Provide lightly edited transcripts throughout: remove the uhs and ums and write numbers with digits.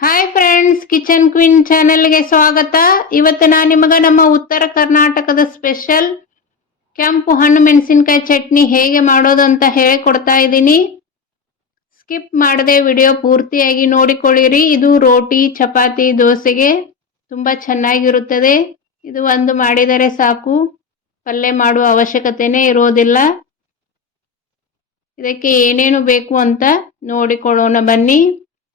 Hi friends, kitchen queen ಚಾನೆಲ್ಗೆ ಸ್ವಾಗತ. ಇವತ್ತು ನಾನು ನಿಮಗೆ ನಮ್ಮ ಉತ್ತರ ಕರ್ನಾಟಕದ ಸ್ಪೆಷಲ್ ಕೆಂಪು ಹಣ್ಣು ಮೆಣಸಿನಕಾಯಿ ಚಟ್ನಿ ಹೇಗೆ ಮಾಡೋದು ಅಂತ ಹೇಳಿಕೊಡ್ತಾ ಇದ್ದೀನಿ. ಸ್ಕಿಪ್ ಮಾಡದೆ ವಿಡಿಯೋ ಪೂರ್ತಿಯಾಗಿ ನೋಡಿಕೊಳ್ಳಿರಿ. ಇದು ರೋಟಿ, ಚಪಾತಿ, ದೋಸೆಗೆ ತುಂಬ ಚೆನ್ನಾಗಿರುತ್ತದೆ. ಇದು ಒಂದು ಮಾಡಿದರೆ ಸಾಕು, ಪಲ್ಯ ಮಾಡುವ ಅವಶ್ಯಕತೆನೇ ಇರೋದಿಲ್ಲ. ಇದಕ್ಕೆ ಏನೇನು ಬೇಕು ಅಂತ ನೋಡಿಕೊಳ್ಳೋಣ ಬನ್ನಿ.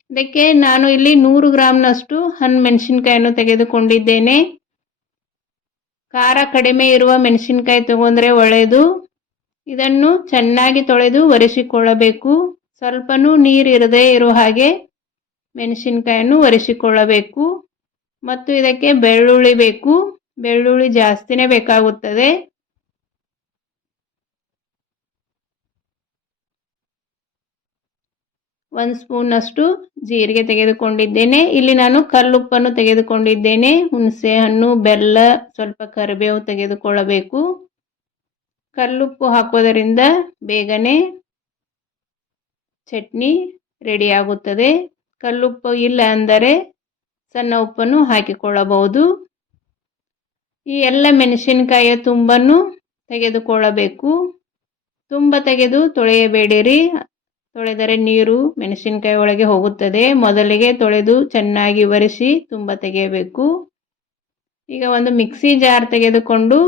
ಇದಕ್ಕೆ ನಾನು ಇಲ್ಲಿ 100 ಗ್ರಾಂನಷ್ಟು ಹಣ್ಣು ಮೆಣಸಿನಕಾಯನ್ನು ತೆಗೆದುಕೊಂಡಿದ್ದೇನೆ. ಖಾರ ಕಡಿಮೆ ಇರುವ ಮೆಣಸಿನಕಾಯಿ ತಗೊಂಡ್ರೆ ಒಳ್ಳೆಯದು. ಇದನ್ನು ಚೆನ್ನಾಗಿ ತೊಳೆದು ಒರೆಸಿಕೊಳ್ಳಬೇಕು. ಸ್ವಲ್ಪನೂ ನೀರಿರದೇ ಇರೋ ಹಾಗೆ ಮೆಣಸಿನಕಾಯನ್ನು ಒರೆಸಿಕೊಳ್ಳಬೇಕು. ಮತ್ತು ಇದಕ್ಕೆ ಬೆಳ್ಳುಳ್ಳಿ ಬೇಕು. ಬೆಳ್ಳುಳ್ಳಿ ಜಾಸ್ತಿನೇ ಬೇಕಾಗುತ್ತದೆ. ಒಂದು ಸ್ಪೂನಷ್ಟು ಜೀರಿಗೆ ತೆಗೆದುಕೊಂಡಿದ್ದೇನೆ. ಇಲ್ಲಿ ನಾನು ಕಲ್ಲುಪ್ಪನ್ನು ತೆಗೆದುಕೊಂಡಿದ್ದೇನೆ. ಹುಣಸೆ ಹಣ್ಣು, ಬೆಲ್ಲ, ಸ್ವಲ್ಪ ಕರಿಬೇವು ತೆಗೆದುಕೊಳ್ಳಬೇಕು. ಕಲ್ಲುಪ್ಪು ಹಾಕೋದರಿಂದ ಬೇಗನೆ ಚಟ್ನಿ ರೆಡಿ ಆಗುತ್ತದೆ. ಕಲ್ಲುಪ್ಪು ಇಲ್ಲ ಅಂದರೆ ಸಣ್ಣ ಉಪ್ಪನ್ನು ಹಾಕಿಕೊಳ್ಳಬಹುದು. ಈ ಎಲ್ಲ ಮೆಣಸಿನಕಾಯಿಯ ತುಂಬನ್ನು ತೆಗೆದುಕೊಳ್ಳಬೇಕು. ತುಂಬ ತೆಗೆದು ತೊಳೆಯಬೇಡಿರಿ. ತೊಳೆದರೆ ನೀರು ಮೆಣಸಿನಕಾಯಿ ಒಳಗೆ ಹೋಗುತ್ತದೆ. ಮೊದಲಿಗೆ ತೊಳೆದು ಚೆನ್ನಾಗಿ ಒರೆಸಿ ತುಂಬ ತೆಗೆಯಬೇಕು. ಈಗ ಒಂದು ಮಿಕ್ಸಿ ಜಾರ್ ತೆಗೆದುಕೊಂಡು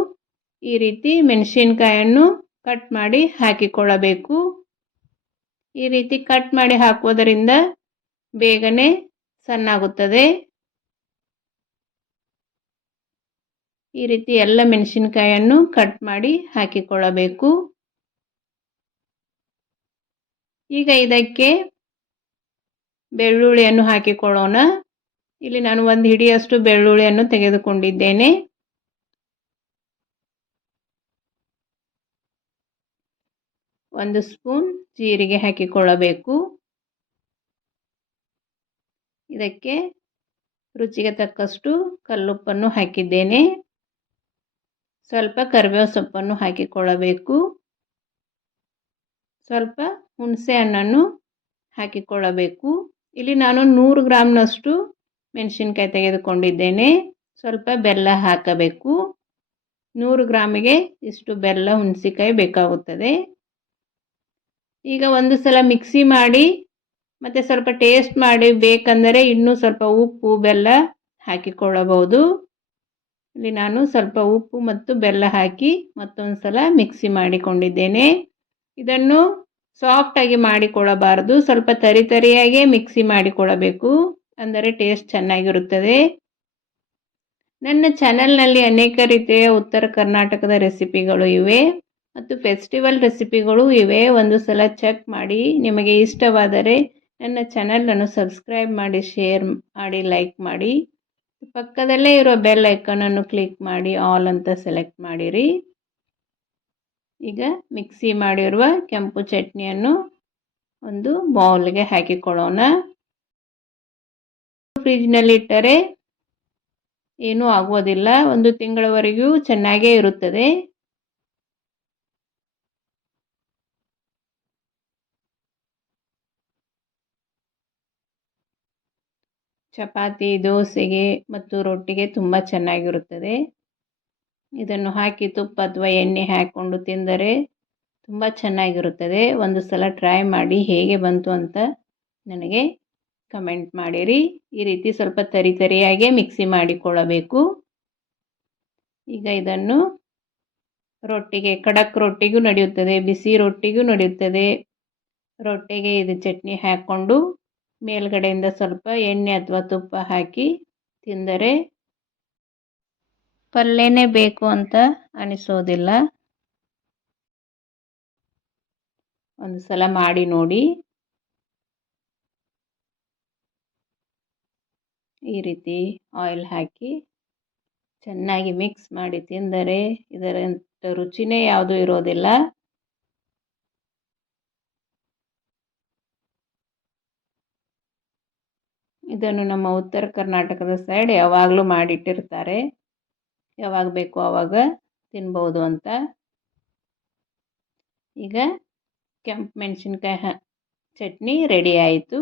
ಈ ರೀತಿ ಮೆಣಸಿನಕಾಯನ್ನು ಕಟ್ ಮಾಡಿ ಹಾಕಿಕೊಳ್ಳಬೇಕು. ಈ ರೀತಿ ಕಟ್ ಮಾಡಿ ಹಾಕೋದರಿಂದ ಬೇಗನೆ ಸಣ್ಣಾಗುತ್ತದೆ. ಈ ರೀತಿ ಎಲ್ಲ ಮೆಣಸಿನಕಾಯನ್ನು ಕಟ್ ಮಾಡಿ ಹಾಕಿಕೊಳ್ಳಬೇಕು. ಈಗ ಇದಕ್ಕೆ ಬೆಳ್ಳುಳ್ಳಿಯನ್ನು ಹಾಕಿಕೊಳ್ಳೋಣ. ಇಲ್ಲಿ ನಾನು ಒಂದು ಹಿಡಿಯಷ್ಟು ಬೆಳ್ಳುಳ್ಳಿಯನ್ನು ತೆಗೆದುಕೊಂಡಿದ್ದೇನೆ. ಒಂದು ಸ್ಪೂನ್ ಜೀರಿಗೆ ಹಾಕಿಕೊಳ್ಳಬೇಕು. ಇದಕ್ಕೆ ರುಚಿಗೆ ತಕ್ಕಷ್ಟು ಕಲ್ಲುಪ್ಪನ್ನು ಹಾಕಿದ್ದೇನೆ. ಸ್ವಲ್ಪ ಕರಿಬೇವು ಸೊಪ್ಪನ್ನು ಹಾಕಿಕೊಳ್ಳಬೇಕು. ಸ್ವಲ್ಪ ಹುಣಸೆ ಹಣ್ಣನ್ನು ಹಾಕಿಕೊಳ್ಳಬೇಕು. ಇಲ್ಲಿ ನಾನು 100 ಗ್ರಾಂನಷ್ಟು ಮೆಣಸಿನಕಾಯಿ ತೆಗೆದುಕೊಂಡಿದ್ದೇನೆ. ಸ್ವಲ್ಪ ಬೆಲ್ಲ ಹಾಕಬೇಕು. 100 ಗ್ರಾಮಿಗೆ ಇಷ್ಟು ಬೆಲ್ಲ, ಹುಣಸೆಕಾಯಿ ಬೇಕಾಗುತ್ತದೆ. ಈಗ ಒಂದು ಸಲ ಮಿಕ್ಸಿ ಮಾಡಿ ಮತ್ತು ಸ್ವಲ್ಪ ಟೇಸ್ಟ್ ಮಾಡಿ ಬೇಕಂದರೆ ಇನ್ನೂ ಸ್ವಲ್ಪ ಉಪ್ಪು, ಬೆಲ್ಲ ಹಾಕಿಕೊಳ್ಳಬಹುದು. ಇಲ್ಲಿ ನಾನು ಸ್ವಲ್ಪ ಉಪ್ಪು ಮತ್ತು ಬೆಲ್ಲ ಹಾಕಿ ಮತ್ತೊಂದು ಸಲ ಮಿಕ್ಸಿ ಮಾಡಿಕೊಂಡಿದ್ದೇನೆ. ಇದನ್ನು ಸಾಫ್ಟಾಗಿ ಮಾಡಿಕೊಳ್ಳಬಾರದು, ಸ್ವಲ್ಪ ತರಿಯಾಗೇ ಮಿಕ್ಸಿ ಮಾಡಿಕೊಳ್ಳಬೇಕು, ಅಂದರೆ ಟೇಸ್ಟ್ ಚೆನ್ನಾಗಿರುತ್ತದೆ. ನನ್ನ ಚಾನೆಲ್ನಲ್ಲಿ ಅನೇಕ ರೀತಿಯ ಉತ್ತರ ಕರ್ನಾಟಕದ ರೆಸಿಪಿಗಳು ಇವೆ ಮತ್ತು ಫೆಸ್ಟಿವಲ್ ರೆಸಿಪಿಗಳು ಇವೆ. ಒಂದು ಸಲ ಚೆಕ್ ಮಾಡಿ. ನಿಮಗೆ ಇಷ್ಟವಾದರೆ ನನ್ನ ಚಾನೆಲನ್ನು ಸಬ್ಸ್ಕ್ರೈಬ್ ಮಾಡಿ, ಶೇರ್ ಮಾಡಿ, ಲೈಕ್ ಮಾಡಿ. ಪಕ್ಕದಲ್ಲೇ ಇರೋ ಬೆಲ್ ಐಕಾನನ್ನು ಕ್ಲಿಕ್ ಮಾಡಿ ಆಲ್ ಅಂತ ಸೆಲೆಕ್ಟ್ ಮಾಡಿರಿ. ಈಗ ಮಿಕ್ಸಿ ಮಾಡಿರುವ ಕೆಂಪು ಚಟ್ನಿಯನ್ನು ಒಂದು ಬೌಲ್ಗೆ ಹಾಕಿಕೊಳ್ಳೋಣ. ಫ್ರಿಜ್ನಲ್ಲಿ ಇಟ್ಟರೆ ಏನೂ ಆಗುವುದಿಲ್ಲ. 1 ತಿಂಗಳವರೆಗೂ ಚೆನ್ನಾಗೇ ಇರುತ್ತದೆ. ಚಪಾತಿ, ದೋಸೆಗೆ ಮತ್ತು ರೊಟ್ಟಿಗೆ ತುಂಬ ಚೆನ್ನಾಗಿರುತ್ತದೆ. ಇದನ್ನು ಹಾಕಿ ತುಪ್ಪ ಅಥವಾ ಎಣ್ಣೆ ಹಾಕಿಕೊಂಡು ತಿಂದರೆ ತುಂಬ ಚೆನ್ನಾಗಿರುತ್ತದೆ. ಒಂದು ಸಲ ಟ್ರೈ ಮಾಡಿ ಹೇಗೆ ಬಂತು ಅಂತ ನನಗೆ ಕಮೆಂಟ್ ಮಾಡಿರಿ. ಈ ರೀತಿ ಸ್ವಲ್ಪ ತರಿಯಾಗೇ ಮಿಕ್ಸಿ ಮಾಡಿಕೊಳ್ಳಬೇಕು. ಈಗ ಇದನ್ನು ರೊಟ್ಟಿಗೆ, ಖಡಕ್ ರೊಟ್ಟಿಗೂ ನಡೆಯುತ್ತದೆ, ಬಿಸಿ ರೊಟ್ಟಿಗೂ ನಡೆಯುತ್ತದೆ. ರೊಟ್ಟಿಗೆ ಇದು ಚಟ್ನಿ ಹಾಕ್ಕೊಂಡು ಮೇಲ್ಗಡೆಯಿಂದ ಸ್ವಲ್ಪ ಎಣ್ಣೆ ಅಥವಾ ತುಪ್ಪ ಹಾಕಿ ತಿಂದರೆ ಪಲ್ಯನೇ ಬೇಕು ಅಂತ ಅನಿಸೋದಿಲ್ಲ. ಒಂದು ಸಲ ಮಾಡಿ ನೋಡಿ. ಈ ರೀತಿ ಆಯಿಲ್ ಹಾಕಿ ಚೆನ್ನಾಗಿ ಮಿಕ್ಸ್ ಮಾಡಿ ತಿಂದರೆ ಇದರಂಥ ರುಚಿನೇ ಯಾವುದೂ ಇರೋದಿಲ್ಲ. ಇದನ್ನು ನಮ್ಮ ಉತ್ತರ ಕರ್ನಾಟಕದ ಸೈಡ್ ಯಾವಾಗಲೂ ಮಾಡಿಟ್ಟಿರ್ತಾರೆ. ಯಾವಾಗ ಬೇಕೋ ಆವಾಗ ತಿನ್ಬೋದು ಅಂತ. ಈಗ ಕೆಂಪು ಮೆಣಸಿನ್ಕಾಯಿ ಚಟ್ನಿ ರೆಡಿ ಆಯಿತು.